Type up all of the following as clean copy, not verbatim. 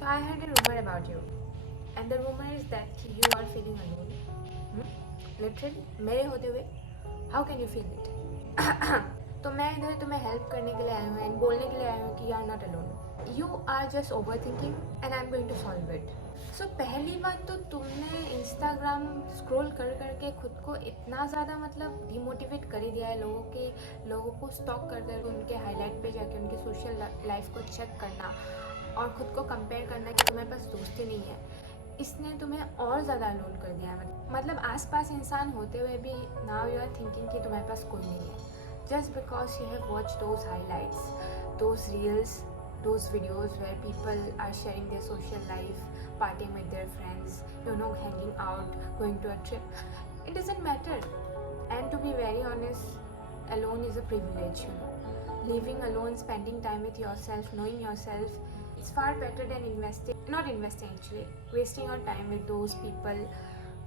So I heard a rumor about you, and the rumor is that you are feeling alone. Literally, मेरे होते हुए, how can you feel it? तो मैं इधर तुम्हें help करने के लिए आया हूँ एंड बोलने के लिए आया हूँ कि you are not alone. You are just over thinking and I am going to solve it. So पहली बात तो तुमने इंस्टाग्राम स्क्रॉल कर करके खुद को इतना ज़्यादा मतलब डिमोटिवेट कर ही दिया है. लोगों को स्टॉक कर कर उनके हाईलाइट पे जाके उनके सोशल लाइफ को चेक करना और ख़ुद को कंपेयर करना कि तुम्हारे पास दोस्ती नहीं है, इसने तुम्हें और ज़्यादा अलोन कर दिया है. मतलब आसपास इंसान होते हुए भी नाउ यू आर थिंकिंग कि तुम्हारे पास कोई नहीं है. Just because you have watched those highlights, those reels, those videos where people are sharing their social life, partying with their friends, hanging out, going to a trip, it doesn't matter. And to be very honest, alone is a privilege, Living alone, spending time with yourself, knowing yourself, it's far better than wasting your time with those people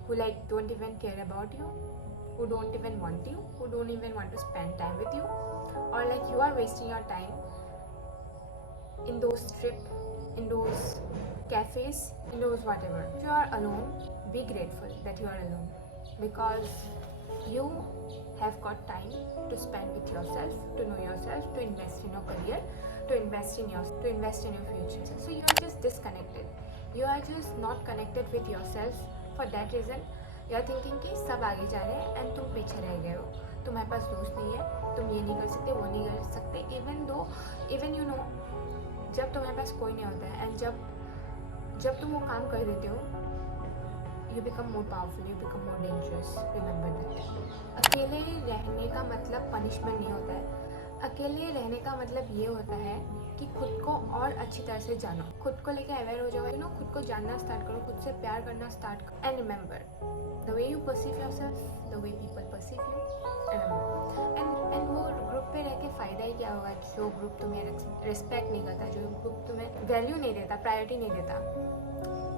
who don't even care about you, who don't even want you, who don't even want to spend time with you, or you are wasting your time in those trips, in those cafes, in those whatever. If you are alone, be grateful that you are alone, because you have got time to spend with yourself, to know yourself, to invest in your career, to invest in your future. So you are just disconnected, you are just not connected with yourself. For that reason you are thinking कि सब आगे जा रहे हैं and तुम पीछे रह गए हो. तुम्हारे पास दोस्त नहीं है, तुम ये नहीं कर सकते, वो नहीं कर सकते. इवन जब तुम्हारे पास कोई नहीं होता है एंड जब तुम वो काम कर देते हो, you become more powerful, you become more dangerous. Remember that. अकेले रहने का मतलब पनिशमेंट नहीं होता है. अकेले रहने का मतलब ये होता है कि खुद को और अच्छी तरह से जानो, खुद को लेके अवेयर हो जाओ, खुद को जानना स्टार्ट करो, खुद से प्यार करना स्टार्ट करो. And remember, the way you perceive yourself, the way people perceive you. Remember. And वो ग्रुप पे रह के फ़ायदा ही क्या होगा जो ग्रुप तुम्हें रिस्पेक्ट नहीं करता, जो ग्रुप तुम्हें वैल्यू नहीं देता, प्रायोरिटी नहीं देता.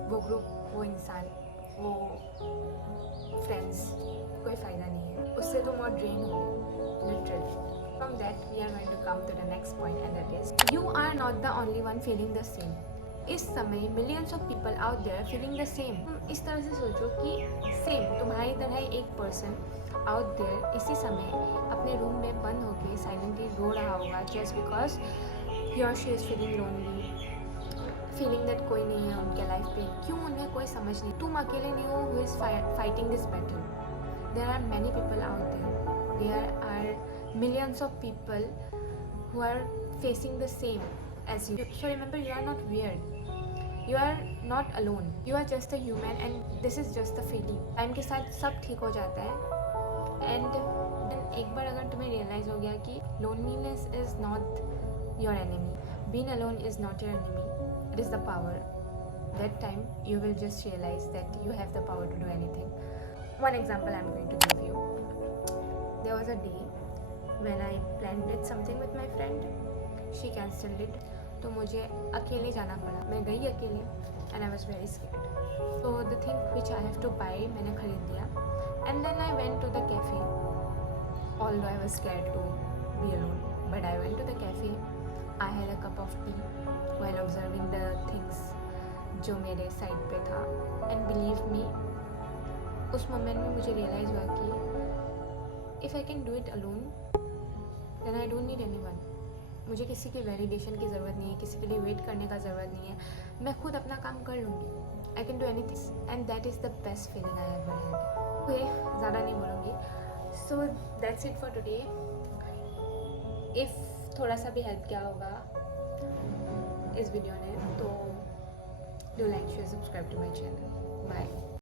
वो ग्रुप, वो इंसान, वो फ्रेंड्स, कोई फ़ायदा नहीं है. उससे तुम और ड्रेन हो literally. From that we are going to come to the next point, and that is you are not the only one feeling the same. इस समय millions of people out there feeling the same. इस तरह से सोचो कि same तुम्हारी तरह एक पर्सन out there इसी समय अपने रूम में बंद होके साइलेंटली रो रहा होगा just because he or she is feeling lonely, feeling that कोई नहीं है उनके लाइफ पे. क्यों? उन्हें कोई समझ नहीं. तुम अकेले नहीं हो who is fighting this battle. There are many people out there. There are millions of people who are facing the same as you. So remember, you are not weird, you are not alone, you are just a human and this is just a feeling. Time के साथ सब ठीक हो जाता है. And एक बार अगर तुम्हें रियलाइज हो गया कि loneliness is not your enemy, being alone is not your enemy, it is the power. That time you will just realize that you have the power to do anything. One example I am going to give you. There was a day when I planned something with my friend, she cancelled it. तो मुझे अकेले जाना पड़ा. मैं गई अकेले and I was very scared. So the thing which I have to buy मैंने खरीद लिया. And then I went to the cafe. Although I was scared to be alone, but I went to the cafe. I had a cup of tea while observing the things जो मेरे side पे था. And believe me, उस moment में मुझे realise हुआ कि if I can do it alone, then I don't need anyone. मुझे किसी की वैलिडेशन की ज़रूरत नहीं है, किसी के लिए वेट करने का ज़रूरत नहीं है. मैं खुद अपना काम कर लूँगी. I can do anything and that is the best feeling I ever had. Okay, ज़्यादा नहीं बोलूँगी. So that's it for today. If थोड़ा सा भी हेल्प किया होगा इस वीडियो ने तो do like, share, subscribe to my channel. Bye.